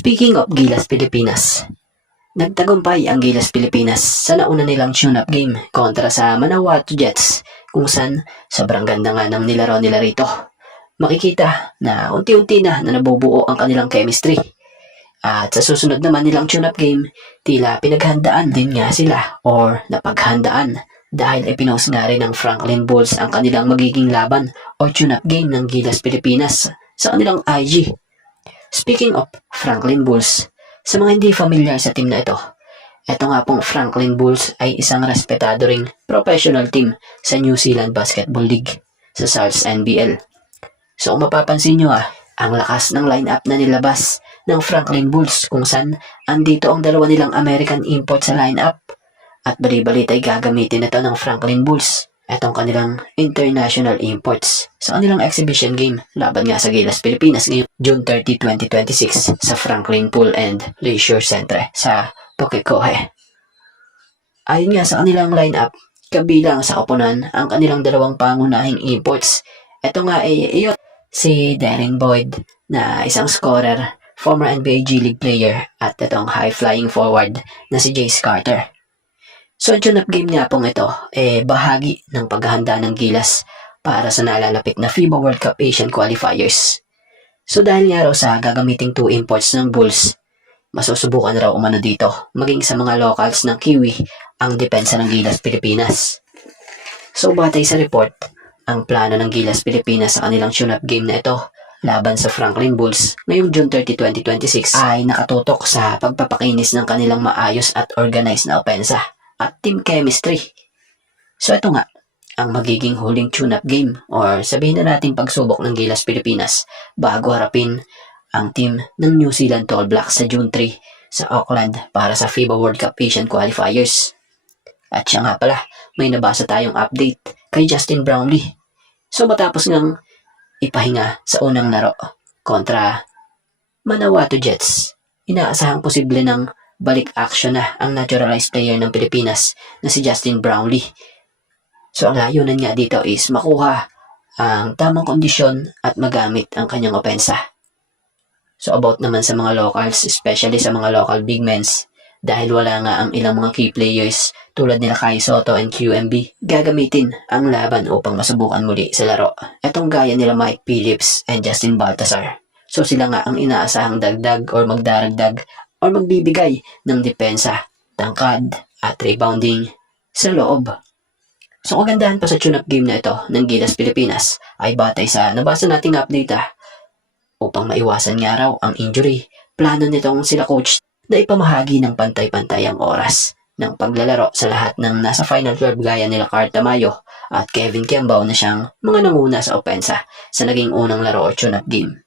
Speaking of Gilas Pilipinas, nagtagumpay ang Gilas Pilipinas sa nauna nilang tune-up game kontra sa Manawato Jets kung saan sobrang ganda nga ng nilaro nila rito. Makikita na unti-unti na nabubuo ang kanilang chemistry. At sa susunod naman nilang tune-up game, tila pinaghandaan din nga sila or napaghandaan dahil ipinost nga rin ng Franklin Bulls ang kanilang magiging laban o tune-up game ng Gilas Pilipinas sa kanilang IG. Speaking of Franklin Bulls, sa mga hindi familiar sa team na ito nga pong Franklin Bulls ay isang respetado ring professional team sa New Zealand Basketball League sa SARS NBL. So kung mapapansin nyo ang lakas ng lineup na nilabas ng Franklin Bulls kung saan andito ang dalawa nilang American import sa lineup at bali-balita ay gagamitin ito ng Franklin Bulls etong kanilang international imports sa kanilang exhibition game laban nga sa Gilas Pilipinas ngayong June 30, 2026 sa Franklin Pool and Leisure Center sa Pukekohe. Ayon nga sa kanilang lineup, kabilang sa koponan ang kanilang dalawang pangunahing imports. Ito nga ay si Darren Boyd na isang scorer, former NBA G League player at itong high-flying forward na si Jace Carter. So ang tune-up game nga pong ito bahagi ng paghahanda ng Gilas para sa nalalapit na FIBA World Cup Asian Qualifiers. So dahil nga raw sa gagamiting 2 imports ng Bulls, masusubukan raw umano dito maging sa mga locals ng Kiwi ang depensa ng Gilas Pilipinas. So batay sa report, ang plano ng Gilas Pilipinas sa kanilang tune-up game na ito laban sa Franklin Bulls ngayong June 30, 2026 ay nakatutok sa pagpapakinis ng kanilang maayos at organized na opensa at team chemistry. So ito nga ang magiging huling tune-up game or sabihin na natin pagsubok ng Gilas Pilipinas bago harapin ang team ng New Zealand All Blacks sa June 3 sa Auckland para sa FIBA World Cup Asian Qualifiers. At siya nga pala, may nabasa tayong update kay Justin Brownlee. So matapos ngang ipahinga sa unang laro kontra Manawato Jets, inaasahang posible ng balik action na ang naturalized player ng Pilipinas na si Justin Brownlee. So ang layunan nga dito is makuha ang tamang kondisyon at magamit ang kanyang opensa. So about naman sa mga locals, especially sa mga local big mens, dahil wala nga ang ilang mga key players tulad nila Kai Soto and QMB, gagamitin ang laban upang masubukan muli sa laro. Etong gaya nila Mike Phillips and Justin Baltazar. So sila nga ang inaasahang dagdag or magdaragdag or magbibigay ng depensa, tangkad at rebounding sa loob. So kagandahan pa sa tune-up game na ito ng Gilas Pilipinas ay batay sa nabasa nating update upang maiwasan nga raw ang injury, plano nitong sila coach na ipamahagi ng pantay-pantay ang oras ng paglalaro sa lahat ng nasa Final 12 gaya nila Carl Tamayo at Kevin Kiambao na siyang mga nanguna sa opensa sa naging unang laro o tune-up game.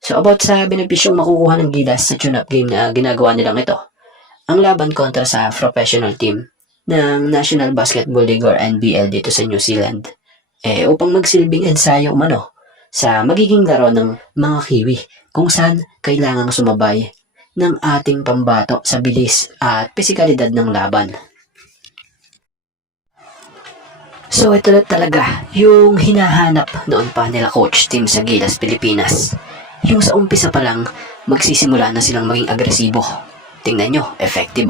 So about sa benepisyong makukuha ng Gilas sa tune-up game na ginagawa nilang ito, ang laban kontra sa professional team ng National Basketball League or NBL dito sa New Zealand upang magsilbing ensayo umano sa magiging laro ng mga Kiwi kung saan kailangang sumabay ng ating pambato sa bilis at pisikalidad ng laban. So ito na talaga yung hinahanap noon pa nila coach team sa Gilas Pilipinas. Yung sa umpisa pa lang, magsisimula na silang maging agresibo. Tingnan nyo, effective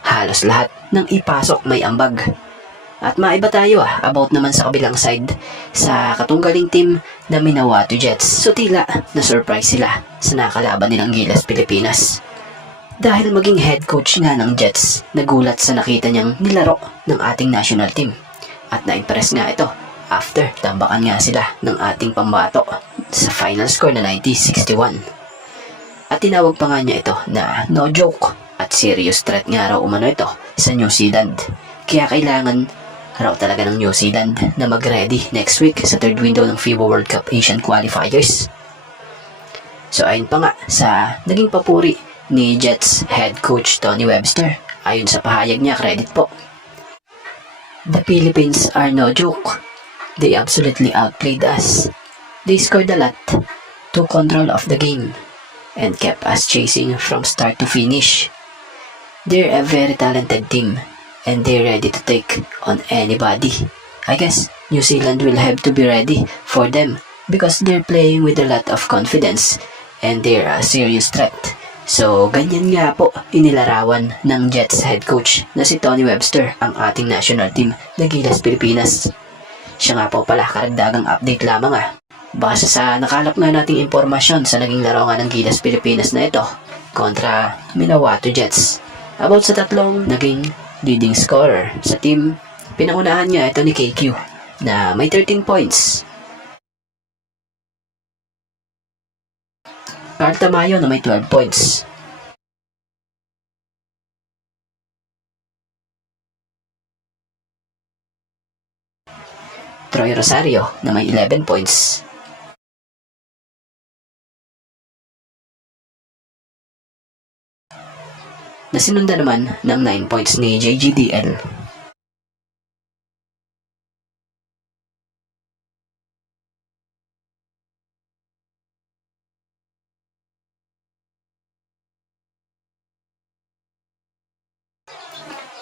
Halos lahat ng ipasok may ambag. At maiba tayo about naman sa kabilang side, sa katunggaling team na Manawato Jets. So tila na-surprise sila sa nakalaban nilang Gilas Pilipinas. Dahil maging head coach nga ng Jets, nagulat sa nakita niyang nilaro ng ating national team. At na-impress nga ito after tambakan nga sila ng ating pambato sa final score na 90-61. At tinawag pa nga niya ito na no joke at serious threat nga raw umano ito sa New Zealand. Kaya kailangan raw talaga ng New Zealand na mag-ready next week sa third window ng FIBA World Cup Asian Qualifiers. So ayon pa nga sa naging papuri ni Jets head coach Tony Webster, ayon sa pahayag niya, credit po. The Philippines are no joke. They absolutely outplayed us. They scored a lot, took control of the game, and kept us chasing from start to finish. They're a very talented team, and they're ready to take on anybody. I guess New Zealand will have to be ready for them because they're playing with a lot of confidence and they're a serious threat. So, ganyan nga po inilarawan ng Jets head coach na si Tony Webster ang ating national team na Gilas Pilipinas. Siya nga po pala, karagdagang update lamang base sa nakalap nga nating impormasyon sa naging laro nga ng Gilas Pilipinas na ito kontra Minawato Jets. About sa tatlong naging leading scorer sa team, pinangunahan niya ito ni KQ na may 13 points. Carl Tamayo na may 12 points. Troy Rosario na may 11 points. Nasinunda naman ng 9 points ni JGDL.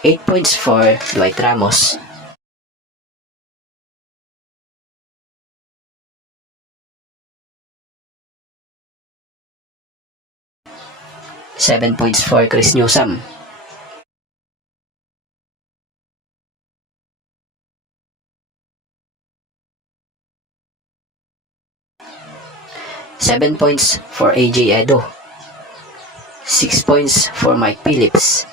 Eight points for Dwight Ramos. Seven points for Chris Newsome. Seven points for AJ Edo. 6 points for Mike Phillips.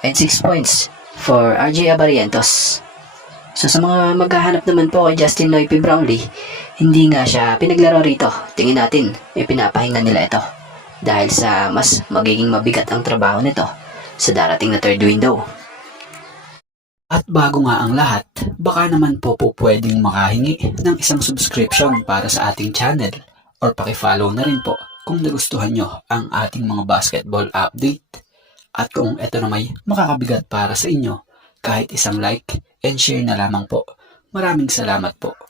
And 6 points for RJ Abarientos. So sa mga maghahanap naman po kay Justin Noype Brownlee, hindi nga siya pinaglaro rito. Tingin natin, may pinapahinga nila ito dahil sa mas magiging mabigat ang trabaho nito sa darating na third window. At bago nga ang lahat, baka naman po pwedeng makahingi ng isang subscription para sa ating channel or pakifollow na rin po kung nagustuhan nyo ang ating mga basketball update. At kung ito na may makakabigat para sa inyo, kahit isang like and share na lamang po. Maraming salamat po.